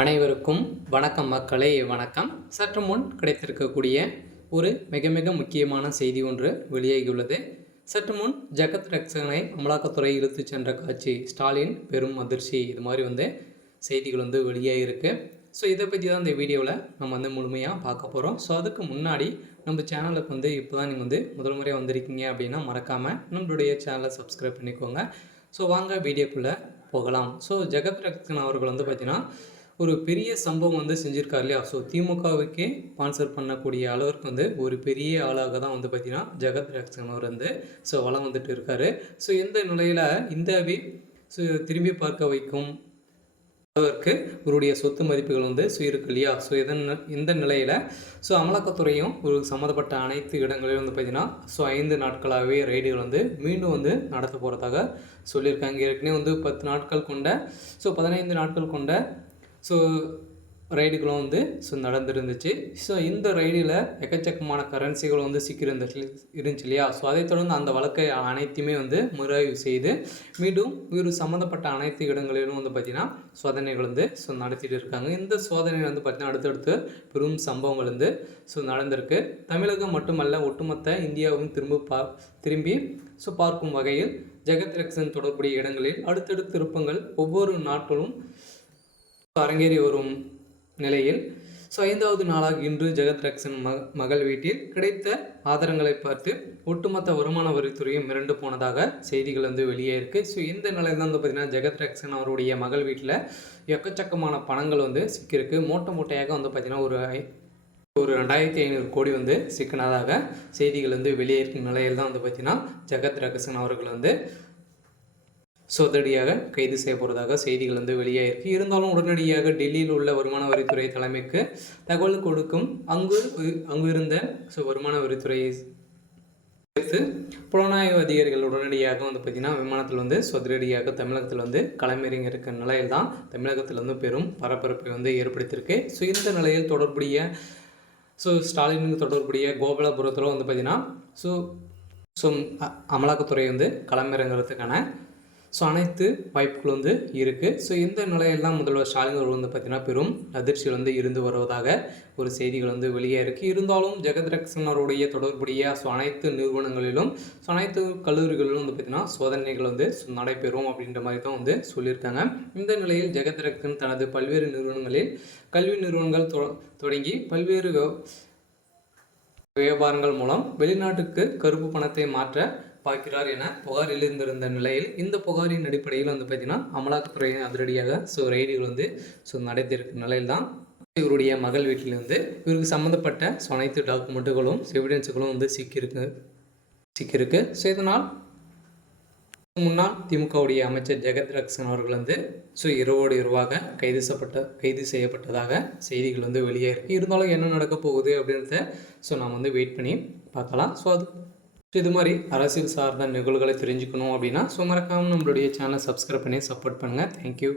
அனைவருக்கும் வணக்கம் மக்களே, வணக்கம். சற்று முன் கிடைத்திருக்கக்கூடிய ஒரு மிக மிக முக்கியமான செய்தி ஒன்று வெளியாகியுள்ளது. சற்று முன் ஜெகத் ரட்சகனை அமலாக்கத்துறை இழுத்துச் சென்ற காட்சி, ஸ்டாலின் பெரும் அதிர்ச்சி, இது மாதிரி செய்திகள் வெளியாகிருக்கு. ஸோ இதை பற்றி தான் இந்த வீடியோவில் நம்ம முழுமையாக பார்க்க போகிறோம். ஸோ அதுக்கு முன்னாடி நம்ம சேனலுக்கு இப்போ தான் நீங்கள் முதல் முறையாக வந்திருக்கீங்க அப்படின்னா மறக்காமல் நம்மளுடைய சேனலை சப்ஸ்கிரைப் பண்ணிக்கோங்க. ஸோ வாங்க வீடியோக்குள்ளே போகலாம். ஸோ ஜெகத் ரட்சகன் அவர்கள் பார்த்தீங்கன்னா ஒரு பெரிய சம்பவம் செஞ்சுருக்கார் இல்லையா. ஸோ திமுகவுக்கே ஸ்பான்சர் பண்ணக்கூடிய அளவிற்கு ஒரு பெரிய ஆளாக தான் பார்த்திங்கன்னா ஜெகத் ரட்சகன் அவர் ஸோ வளம் இருக்கார். ஸோ இந்த நிலையில் இந்தியாவை திரும்பி பார்க்க வைக்கும் அளவிற்கு இவருடைய சொத்து மதிப்புகள் இருக்கு இல்லையா. ஸோ இந்த நிலையில் அமலாக்கத்துறையும் ஒரு சம்மந்தப்பட்ட அனைத்து இடங்களிலும் பார்த்திங்கன்னா 5 நாட்களாகவே ரைடுகள் மீண்டும் நடத்த போகிறதாக சொல்லியிருக்காங்க. ஏற்கனவே 10 நாட்கள் கொண்ட 15 நாட்கள் கொண்ட ரைடுகளும் நடந்துருந்துச்சு. ஸோ இந்த ரைடில் எக்கச்சக்கமான கரன்சிகள் இருந்துச்சு இல்லையா. ஸோ அதை தொடர்ந்து அந்த வழக்கை அனைத்தையுமே மறுஆய்வு செய்து மீண்டும் இவர் சம்மந்தப்பட்ட அனைத்து இடங்களிலும் பார்த்திங்கன்னா சோதனைகள் நடத்திட்டு இருக்காங்க. இந்த சோதனை பார்த்திங்கன்னா அடுத்தடுத்து பெரும் சம்பவங்கள் நடந்திருக்கு. தமிழகம் மட்டுமல்ல, ஒட்டுமொத்த இந்தியாவும் திரும்பி பார்க்கும் வகையில் ஜெகத் ரட்சகன் தொடர்புடைய இடங்களில் அடுத்தடுத்த திருப்பங்கள் ஒவ்வொரு நாட்களும் அரங்கேறி வரும் நிலையில் 5வது நாளாக இன்று ஜெகத் ரட்சகன் மகள் வீட்டில் கிடைத்த ஆதாரங்களை பார்த்து ஒட்டுமொத்த வருமான வரித்துறையும் மிரண்டு போனதாக செய்திகள் வெளியே ஸோ இந்த நிலையில் தான் பார்த்திங்கன்னா ஜெகத் ரட்சகன் அவருடைய மகள் வீட்டில் எக்கச்சக்கமான பணங்கள் சிக்கியிருக்கு. மூட்டையாக பார்த்திங்கன்னா ஒரு 2500 கோடி சிக்கினதாக செய்திகள் வெளியே இருக்கும் நிலையில் தான் பார்த்திங்கன்னா ஜெகத் ரட்சகன் அவர்கள் சொதடியாக கைது செய்யப்படுவதாக செய்திகள் வெளியாகிருக்கு. இருந்தாலும் உடனடியாக டெல்லியில் உள்ள வருமான வரித்துறை தலைமைக்கு தகவல் கொடுக்கும் அங்கு இருந்த வருமான வரித்துறை சேர்த்து புலனாய்வு அதிகாரிகள் உடனடியாக பார்த்திங்கன்னா விமானத்தில் சொதடியாக தமிழகத்தில் களமிறங்கி இருக்க நிலையில் தான் தமிழகத்தில் பெரும் பரபரப்பை ஏற்படுத்தியிருக்கு. ஸோ இந்த நிலையில் தொடர்புடைய ஸ்டாலினுக்கு தொடர்புடைய கோபாலபுரத்தில் பார்த்திங்கன்னா அமலாக்கத்துறை களமிறங்கிறதுக்கான அனைத்து வாய்ப்புகள் இருக்குது. ஸோ இந்த நிலையில் தான் முதல்வர் ஸ்டாலின் அவர்கள் பார்த்திங்கன்னா பெரும் அதிர்ச்சியில் இருந்து வருவதாக ஒரு செய்திகள் வெளியே இருக்குது. இருந்தாலும் ஜெகத் ரட்சகன் அவருடைய தொடர்புடைய அனைத்து நிறுவனங்களிலும் அனைத்து கல்லூரிகளிலும் பார்த்திங்கன்னா சோதனைகள் நடைபெறும் அப்படின்ற மாதிரி தான் சொல்லியிருக்காங்க. இந்த நிலையில் ஜெகத் ரட்சகன் தனது பல்வேறு நிறுவனங்களில் கல்வி நிறுவனங்கள் தொடங்கி பல்வேறு வியாபாரங்கள் மூலம் வெளிநாட்டுக்கு கருப்பு பணத்தை மாற்ற பார்க்கிறார் என புகார் எழுந்திருந்த நிலையில் இந்த புகாரின் அடிப்படையில் பார்த்திங்கன்னா அமலாக்கத்துறை அதிரடியாக ரைடுகள் நடத்தியிருக்க நிலையில் தான் இவருடைய மகள் வீட்டில் இவருக்கு சம்மந்தப்பட்ட அனைத்து டாக்குமெண்ட்டுகளும் எவிடன்ஸுகளும் சிக்கியிருக்கு. ஸோ இதனால் முன்னாள் திமுகவுடைய அமைச்சர் ஜெகத் ரட்சகன் அவர்கள் இரவோடு இரவாக கைது செய்யப்பட்டதாக செய்திகள் வெளியே இருக்குது. இருந்தாலும் என்ன நடக்க போகுது அப்படின்றத நாம் வெயிட் பண்ணி பார்க்கலாம். ஸோ இது மாதிரி அரசியல் சார்ந்த நிகழ்வுகளை தெரிஞ்சுக்கணும் அப்படின்னா மறக்காமல் நம்மளுடைய சேனலை சப்ஸ்கிரைப் பண்ணி சப்போர்ட் பண்ணுங்கள். தேங்க்யூ.